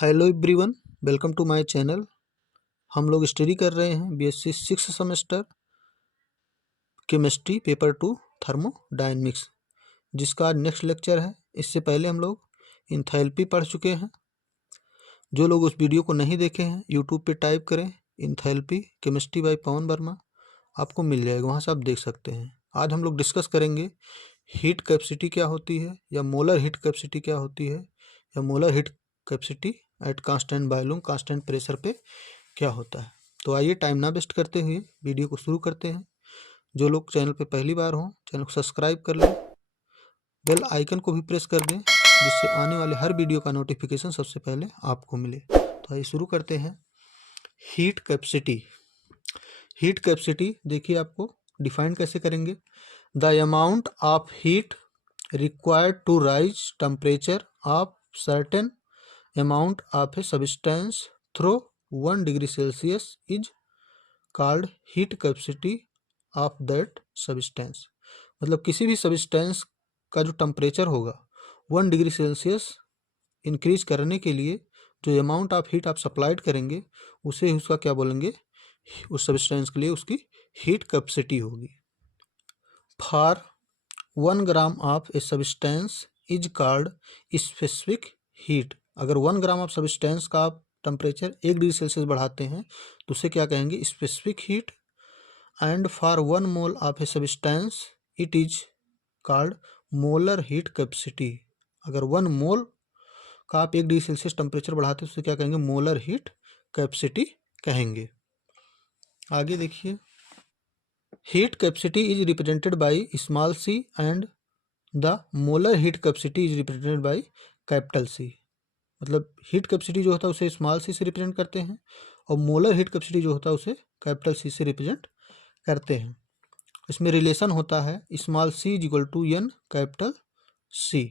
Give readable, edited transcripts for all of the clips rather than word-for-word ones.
Hello everyone, welcome to my channel. हम लोग study कर रहे हैं BSc 6th semester chemistry paper 2 thermodynamics, जिसका आज नेक्स्ट लेक्चर है। इससे पहले हम लोग इंथैल्पी पढ़ चुके हैं। जो लोग उस वीडियो को नहीं देखे हैं, यूट्यूब पे टाइप करें इंथैल्पी केमिस्ट्री बाय पवन वर्मा, आपको मिल जाएगा, वहाँ से आप देख सकते हैं। आज हम लोग डिस्कस करेंगे हीट कैपेसिटी क्या होती है, या मोलर हीट कैपेसिटी क्या होती है, या molar heat capacity at constant volume constant pressure पे क्या होता है। तो आइए टाइम ना वेस्ट करते हुए वीडियो को शुरू करते हैं। जो लोग चैनल पे पहली बार हों, चैनल को सब्सक्राइब कर लें, बेल आइकन को भी प्रेस कर दें, जिससे आने वाले हर वीडियो का नोटिफिकेशन सबसे पहले आपको मिले। तो आइए शुरू करते हैं। Heat capacity. हीट कैपेसिटी देखिए, आपको डिफाइन कैसे करेंगे। The amount of heat required to rise temperature of certain amount of a substance through 1 degree Celsius is called heat capacity of that substance। मतलब किसी भी सब्सटेंस का जो टेम्परेचर होगा 1 डिग्री सेल्सियस इंक्रीज करने के लिए जो अमाउंट ऑफ हीट आप सप्लाइड करेंगे, उसे उसका क्या बोलेंगे, उस सब्सटेंस के लिए उसकी हीट कैपेसिटी होगी। For 1 gram of a substance is called specific heat. अगर 1 ग्राम ऑफ सब्सटेंस का आप टेम्परेचर 1 डिग्री सेल्सियस बढ़ाते हैं तो उसे क्या कहेंगे, specific heat. And for 1 mole of a substance it is called molar heat capacity. अगर 1 मोल का आप 1 डिग्री सेल्सियस टेम्परेचर बढ़ाते हैं तो उसे क्या कहेंगे, मोलर हीट कैपेसिटी कहेंगे। आगे देखिए, heat capacity is represented by small C and the molar heat capacity is represented by capital C. मतलब हीट कैपेसिटी जो होता है उसे स्मॉल सी से रिप्रेजेंट करते हैं, और मोलर हीट कैपेसिटी जो होता है उसे कैपिटल सी से रिप्रेजेंट करते हैं। इसमें रिलेशन होता है small C is equal to N capital C,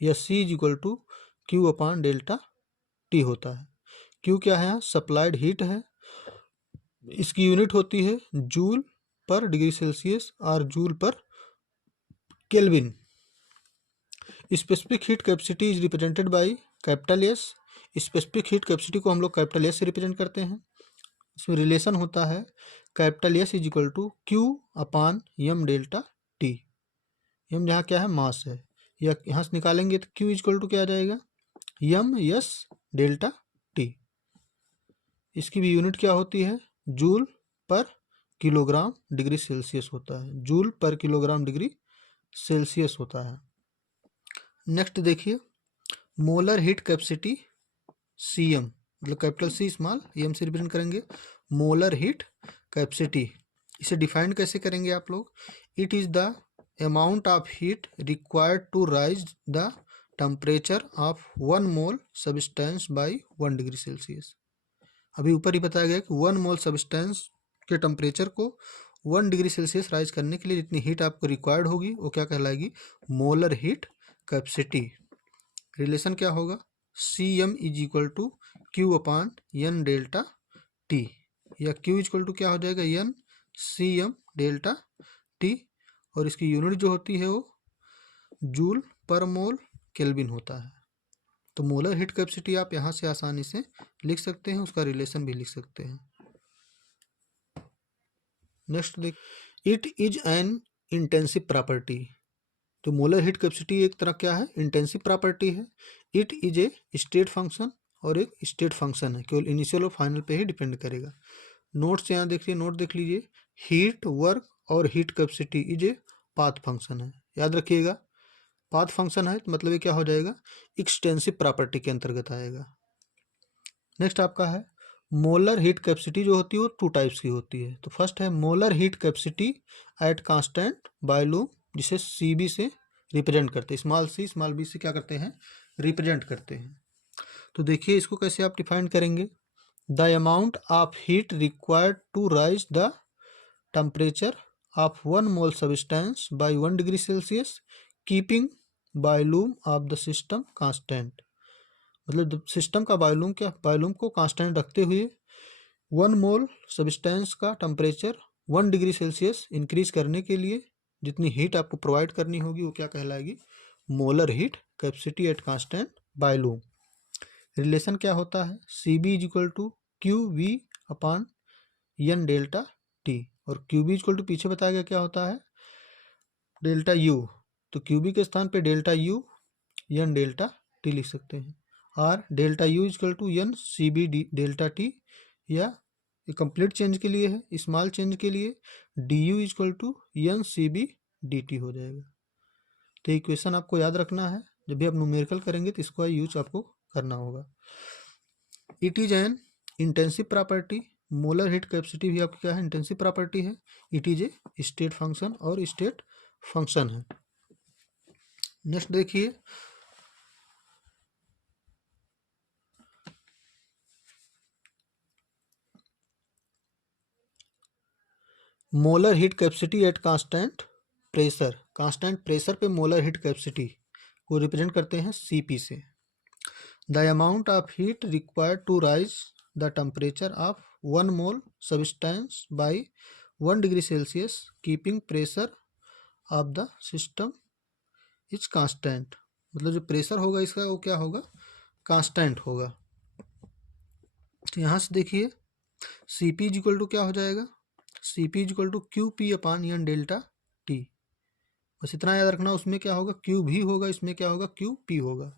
या C is equal to Q upon delta T होता है। क्यू क्या है, सप्लाइड हीट है, इसकी यूनिट होती है जूल पर डिग्री सेल्सियस और जूल पर kelvin. Specific heat capacity is represented by capital S. Specific heat capacity को हम लोग कैपिटल एस से रिप्रेजेंट करते हैं। इसमें रिलेशन होता है capital S is equal to Q upon M delta T. M जहाँ क्या है, मास है, या यहाँ से निकालेंगे तो क्यू इज इक्वल टू क्या आ जाएगा, एम एस डेल्टा टी। इसकी भी यूनिट क्या होती है, जूल पर किलोग्राम डिग्री सेल्सियस होता है, जूल पर किलोग्राम डिग्री सेल्सियस होता है। नेक्स्ट देखिए, molar heat capacity C M, मतलब कैपिटल सी स्मॉल एम से रिप्रेजेंट करेंगे मोलर हीट कैपेसिटी। इसे डिफाइन कैसे करेंगे आप लोग, it is the amount of heat required to raise the temperature of 1 mole substance by 1 degree Celsius. अभी ऊपर ही बताया गया कि 1 मोल सब्सटेंस के टेम्परेचर को 1 डिग्री सेल्सियस राइज करने के लिए जितनी हीट आपको रिक्वायर्ड होगी वो क्या कहलाएगी, मोलर हीट कैपेसिटी। रिलेशन क्या होगा, C M is equal to Q upon N delta T, या क्यू इज इक्वल टू क्या हो जाएगा, N C M delta T, और इसकी यूनिट जो होती है वो जूल पर मोल केल्विन होता है। तो मोलर हीट कैपेसिटी आप यहाँ से आसानी से लिख सकते हैं, उसका रिलेशन भी लिख सकते हैं। नेक्स्ट देख, it is an intensive property. तो मोलर हीट कैपेसिटी एक तरह क्या है, इंटेंसिव प्रॉपर्टी है। It is a state function और एक स्टेट फंक्शन है, केवल इनिशियल और फाइनल पे ही डिपेंड करेगा। नोट्स यहाँ देखिए, नोट देख लीजिए, हीट वर्क और heat capacity is a path function है। याद रखिएगा, पाथ फंक्शन है तो मतलब ये क्या हो जाएगा, एक्सटेंसिव प्रॉपर्टी के अंतर्गत आएगा। नेक्स्ट आपका है मोलर हीट कैपेसिटी, जो होती है वो 2 टाइप्स की होती है। तो फर्स्ट है molar heat capacity at constant volume, जिसे सी बी से रिप्रेजेंट करते हैं, स्मॉल सी स्मॉल बी से क्या करते हैं, रिप्रेजेंट करते हैं। तो देखिए इसको कैसे आप डिफाइन करेंगे, the amount of heat required to raise the temperature of 1 mole substance by 1 degree Celsius keeping volume of the system constant. मतलब सिस्टम का वॉल्यूम को कांस्टेंट रखते हुए 1 मोल सब्सटेंस का टेम्परेचर 1 डिग्री सेल्सियस इंक्रीज करने के लिए जितनी हीट आपको प्रोवाइड करनी होगी वो क्या कहलाएगी, molar heat capacity at constant volume. Relation क्या होता है, C V is equal to Q V upon N delta T, और Q V is equal to पीछे बताया गया क्या होता है, डेल्टा यू, तो क्यू बी के स्थान पे delta U N delta T लिख सकते हैं, और delta U is equal to N C B D delta T, या कंप्लीट चेंज के लिए है, स्मॉल चेंज के लिए D U is equal to N C B D T हो जाएगा। तो इक्वेशन आपको याद रखना है, जब भी आप न्यूमेरिकल करेंगे तो इसको यूज आपको करना होगा। It is an intensive property, molar heat capacity भी आपकी क्या है, इंटेंसिव प्रॉपर्टी है। It is a state function और स्टेट फंक्शन है। नेक्स्ट देखिए, molar heat capacity at constant pressure, constant pressure पे मोलर हीट कैपेसिटी को रिप्रेजेंट करते हैं सीपी से। The amount of heat required to raise the temperature of 1 mole substance by 1 degree Celsius keeping pressure of the system is constant, मतलब जो pressure होगा इसका वो क्या होगा, कांस्टेंट होगा। तो यहाँ से देखिए C P is equal to क्या हो जाएगा, C P is equal to Q P upon N delta T, बस इतना याद रखना, उसमें क्या होगा क्यू भी होगा, इसमें क्या होगा क्यू पी होगा,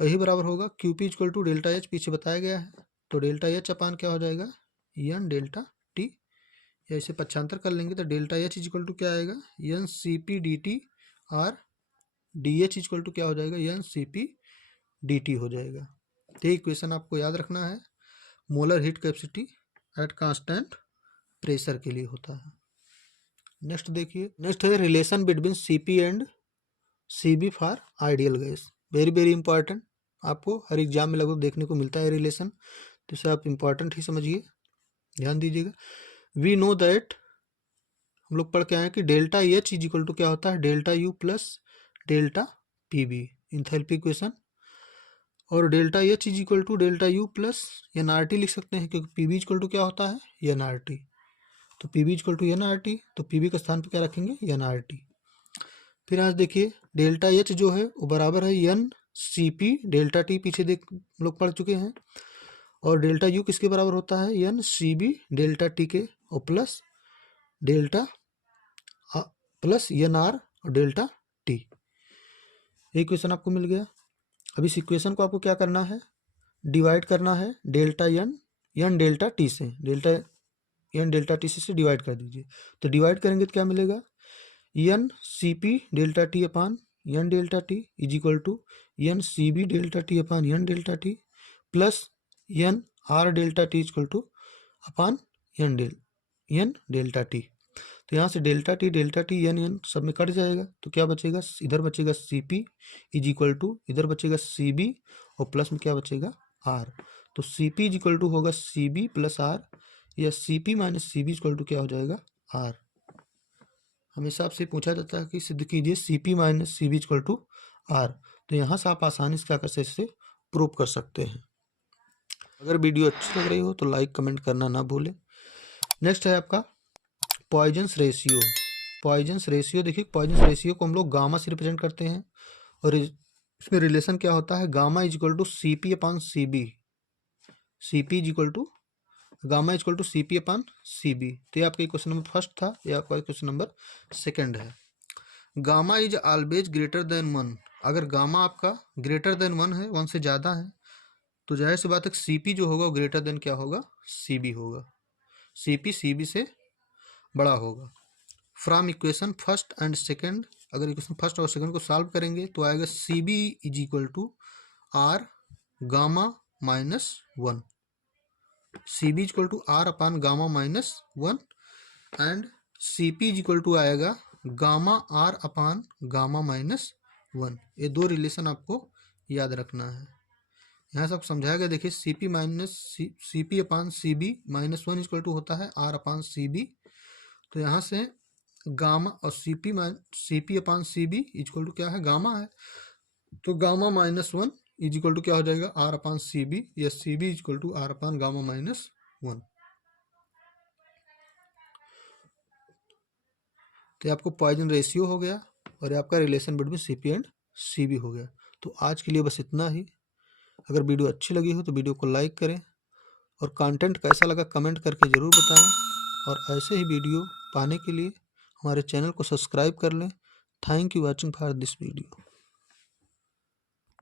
यही बराबर होगा Q P equal to delta H, पीछे बताया गया है, तो डेल्टा एच अपान क्या हो जाएगा एन डेल्टा टी, या इसे पक्षांतर कर लेंगे तो डेल्टा एच इक्वल टू क्या आएगा N C P D T, और डी एच इक्वल टू क्या हो जाएगा N C P D T हो जाएगा। तो इक्वेशन आपको याद रखना है, molar heat capacity at constant pressure के लिए होता है। नेक्स्ट देखिए, नेक्स्ट है relation between CP and CB for ideal gas, very very important, आपको हर एग्जाम में लगभग देखने को मिलता है रिलेशन, तो इसे आप इंपॉर्टेंट ही समझिए, ध्यान दीजिएगा। वी नो दैट, हम लोग पढ़ के आए कि delta H is equal to क्या होता है, delta U plus delta P V, enthalpy equation, और delta H is equal to delta U plus N R T लिख सकते हैं, क्योंकि पी बी इक्वल टू क्या होता है एन आर टी, तो P B equal to N R T, तो पी बी के स्थान पर क्या रखेंगे एन आर टी। फिर आज देखिए डेल्टा एच जो है वो बराबर है N C P delta T, पीछे देख हम लोग पढ़ चुके हैं, और डेल्टा यू किसके बराबर होता है N C B delta T के, और plus delta plus N R और डेल्टा टी, ये इक्वेशन आपको मिल गया। अब इस इक्वेशन को आपको क्या करना है, डिवाइड करना है डेल्टा एन डेल्टा टी से, डेल्टा एन डेल्टा टी से डिवाइड कर दीजिए, तो डिवाइड करेंगे तो क्या मिलेगा N C P delta T upon N delta T is equal to N C B delta T upon N delta T plus N R delta T equal to upon N delta T. तो यहाँ से delta T N सब में cut जाएगा, तो क्या बचेगा, इधर बचेगा C P is equal to, इधर बचेगा सी बी, और प्लस में क्या बचेगा आर, तो C P is equal to होगा सी बी प्लस आर, या C P minus C B equal to क्या हो जाएगा आर। हमेशा आपसे पूछा जाता है कि सिद्ध कीजिए C P minus C B equal to R, तो यहाँ से आप आसानी से क्या कर सकते हैं, इसे प्रूव कर सकते हैं। अगर वीडियो अच्छी लग रही हो तो लाइक कमेंट करना ना भूलें। नेक्स्ट है आपका पॉइजन्स रेशियो। पॉइजन्स रेशियो देखिए, पॉइजन्स रेशियो को हम लोग गामा से रिप्रेजेंट करते हैं, और इसमें रिलेशन क्या होता है, gamma is equal to C P upon C B, C P is equal to gamma is equal to C P upon C B. तो ये आपका क्वेश्चन नंबर फर्स्ट था, ये आपका क्वेश्चन नंबर सेकंड है। Gamma is always greater than 1, अगर gamma आपका greater than 1 है, 1 से ज़्यादा है, तो जाहिर सी बात है सी पी जो होगा वो ग्रेटर देन क्या होगा सी बी होगा, सी पी सी बी से बड़ा होगा। From equation first and second, अगर इक्वेशन फर्स्ट और सेकंड को सॉल्व करेंगे तो आएगा C V is equal to R gamma minus 1, C B equal to R upon gamma minus 1, and C P is equal to आएगा gamma R upon gamma minus 1। ये दो relation आपको याद रखना है। यहाँ सब समझाया गया, देखिए C P minus C P upon C B minus 1 equal to होता है आर अपान सी बी, तो यहाँ से गामा और C P upon C B equal to क्या है गामा है, तो gamma minus 1 is equal to क्या हो जाएगा आर अपान सी बी, या C B equal to R upon gamma minus 1। तो आपको पॉइजन रेशियो हो गया, और आपका relation between C P and C B हो गया। तो आज के लिए बस इतना ही। अगर वीडियो अच्छी लगी हो तो वीडियो को लाइक करें और कंटेंट कैसा लगा कमेंट करके ज़रूर बताएं। और ऐसे ही वीडियो पाने के लिए हमारे चैनल को सब्सक्राइब कर लें। Thank you watching for this video.